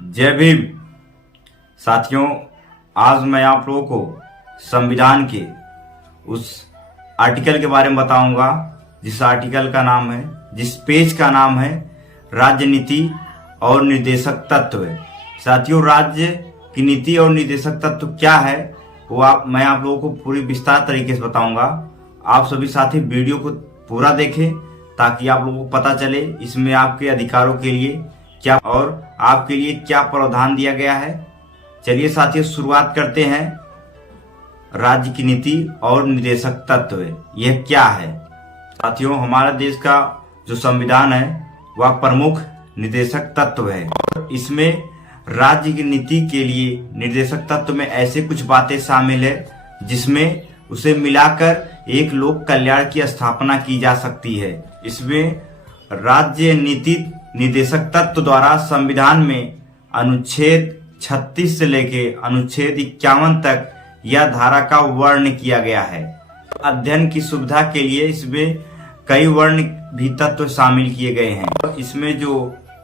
जय भीम। साथियों, आज मैं आप लोगों को संविधान के उस आर्टिकल के बारे में बताऊंगा जिस आर्टिकल का नाम है, जिस पेज का नाम है राजनीति और निर्देशक तत्व। साथियों, राज्य की नीति और निर्देशक तत्व क्या है वो मैं आप लोगों को पूरी विस्तार तरीके से बताऊंगा। आप सभी साथी वीडियो को पूरा देखें ताकि आप लोगों को पता चले इसमें आपके अधिकारों के लिए क्या और आपके लिए क्या प्रावधान दिया गया है। चलिए साथियों, शुरुआत करते हैं। राज्य की नीति और निर्देशक तत्व यह क्या है। साथियों, हमारे देश का जो संविधान है वह प्रमुख निर्देशक तत्व है और इसमें राज्य की नीति के लिए निर्देशक तत्व में ऐसे कुछ बातें शामिल है जिसमें उसे मिलाकर एक लोक कल्याण की स्थापना की जा सकती है। इसमें राज्य नीति निर्देशक तत्व द्वारा संविधान में अनुच्छेद 36 से लेके अनुच्छेद 51 तक यह धारा का वर्ण किया गया है। अध्ययन की सुविधा के लिए इसमें कई वर्ण भी तत्व शामिल किए गए हैं। इसमें जो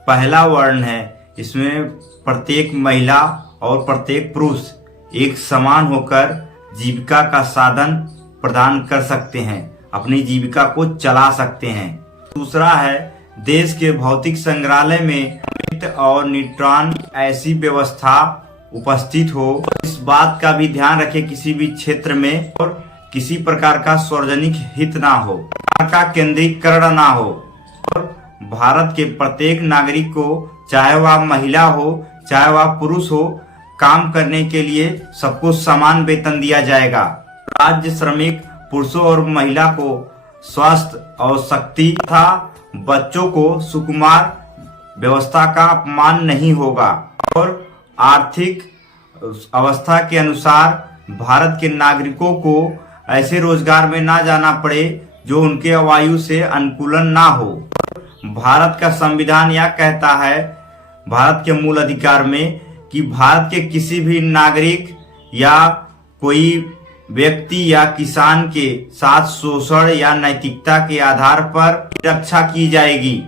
पहला वर्ण है, इसमें प्रत्येक महिला और प्रत्येक पुरुष एक समान होकर जीविका का साधन प्रदान कर सकते हैं, अपनी जीविका को चला सकते हैं। दूसरा है, देश के भौतिक संग्रहालय में और न्यूट्रॉन ऐसी व्यवस्था उपस्थित हो, इस बात का भी ध्यान रखें किसी भी क्षेत्र में और किसी प्रकार का सार्वजनिक हित ना हो, का केंद्रीकरण ना हो और भारत के प्रत्येक नागरिक को, चाहे वह महिला हो चाहे वह पुरुष हो, काम करने के लिए सबको समान वेतन दिया जाएगा। राज्य श्रमिक पुरुषों और महिला को स्वास्थ्य और शक्ति तथा बच्चों को सुकुमार व्यवस्था का अपमान नहीं होगा और आर्थिक अवस्था के अनुसार भारत के नागरिकों को ऐसे रोजगार में ना जाना पड़े जो उनके आयु से अनुकूलन ना हो। भारत का संविधान यह कहता है भारत के मूल अधिकार में कि भारत के किसी भी नागरिक या कोई व्यक्ति या किसान के साथ शोषण या नैतिकता के आधार पर रक्षा की जाएगी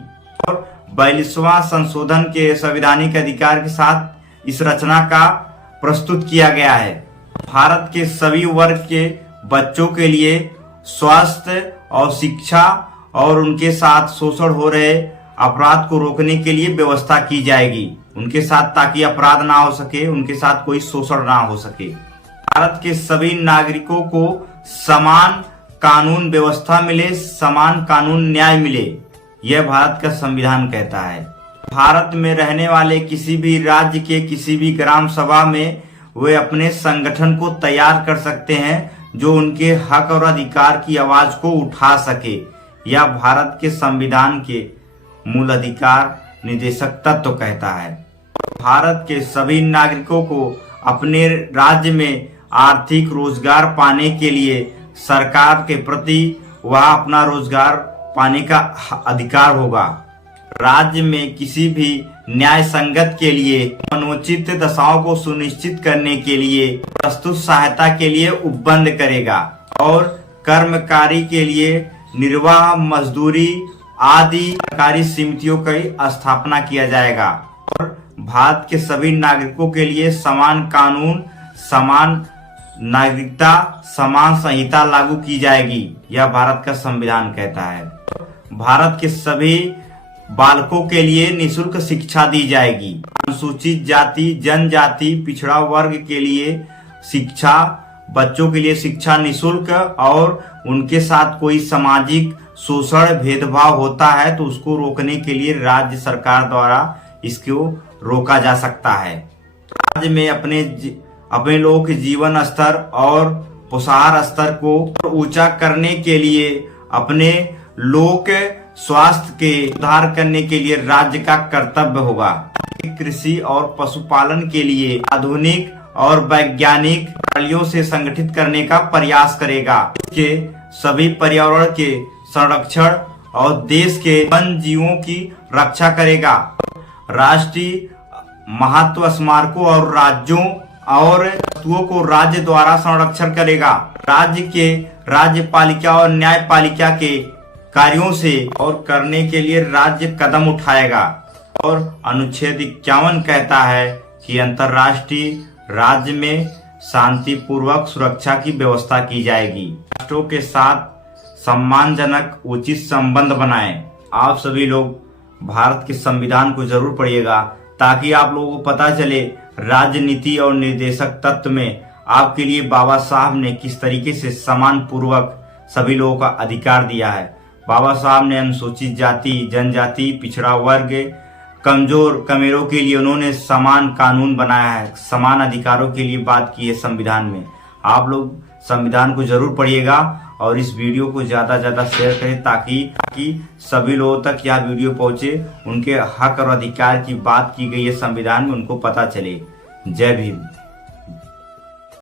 और 42वां संशोधन के संवैधानिक अधिकार के साथ इस रचना का प्रस्तुत किया गया है। भारत के सभी वर्ग के बच्चों के लिए स्वास्थ्य और शिक्षा और उनके साथ शोषण हो रहे अपराध को रोकने के लिए व्यवस्था की जाएगी उनके साथ, ताकि अपराध ना हो सके, उनके साथ कोई शोषण ना हो सके। भारत के सभी नागरिकों को समान कानून व्यवस्था मिले, समान कानून न्याय मिले, यह भारत का संविधान कहता है। भारत में रहने वाले किसी भी राज्य के किसी भी ग्राम सभा में वे अपने संगठन को तैयार कर सकते हैं जो उनके हक और अधिकार की आवाज को उठा सके। यह भारत के संविधान के मूल अधिकार निर्देशक तत्व कहता है। भारत के सभी नागरिकों को अपने राज्य में आर्थिक रोजगार पाने के लिए सरकार के प्रति वह अपना रोजगार पाने का अधिकार होगा। राज्य में किसी भी न्याय संगत के लिए अनुचित दशाओं को सुनिश्चित करने के लिए प्रस्तुत सहायता के लिए उपबंध करेगा और कर्मकारी के लिए निर्वाह, मजदूरी आदि सरकारी समितियों की स्थापना किया जाएगा और भारत के सभी नागरिकों के लिए समान कानून, समान नागरिकता, समान संहिता लागू की जाएगी। यह भारत का संविधान कहता है। भारत के सभी बालकों के लिए निःशुल्क शिक्षा दी जाएगी। अनुसूचित जाति, जनजाति, पिछड़ा वर्ग के लिए शिक्षा, बच्चों के लिए शिक्षा निःशुल्क और उनके साथ कोई सामाजिक शोषण भेदभाव होता है तो उसको रोकने के लिए राज्य सरकार द्वारा इसको रोका जा सकता है। राज्य में अपने लोगों के जीवन स्तर और पोषाहार स्तर को ऊंचा करने के लिए, अपने लोक स्वास्थ्य के सुधार करने के लिए राज्य का कर्तव्य होगा। कृषि और पशुपालन के लिए आधुनिक और वैज्ञानिक प्रणालियों से संगठित करने का प्रयास करेगा। इसके सभी पर्यावरण के संरक्षण और देश के वन जीवों की रक्षा करेगा। राष्ट्रीय महत्व स्मारकों और राज्यों और वस्तुओं को राज्य द्वारा संरक्षण करेगा। राज्य के राज्यपालिका और न्यायपालिका के कार्यों से और करने के लिए राज्य कदम उठाएगा और अनुच्छेद 51 कहता है कि अंतर्राष्ट्रीय राज्य में शांतिपूर्वक सुरक्षा की व्यवस्था की जाएगी। राष्ट्रों के साथ सम्मानजनक उचित संबंध बनाएं। आप सभी लोग भारत के संविधान को जरूर पढ़िएगा ताकि आप लोगों को पता चले राजनीति और निर्देशक तत्व में आपके लिए बाबा साहब ने किस तरीके से समान पूर्वक सभी लोगों का अधिकार दिया है। बाबा साहब ने अनुसूचित जाति, जनजाति, पिछड़ा वर्ग, कमजोर कमेरों के लिए उन्होंने समान कानून बनाया है, समान अधिकारों के लिए बात की है संविधान में। आप लोग संविधान को जरूर पढ़िएगा और इस वीडियो को ज्यादा ज्यादा शेयर करें ताकि सभी लोगों तक यह वीडियो पहुंचे, उनके हक और अधिकार की बात की गई है संविधान में, उनको पता चले। जय भीम।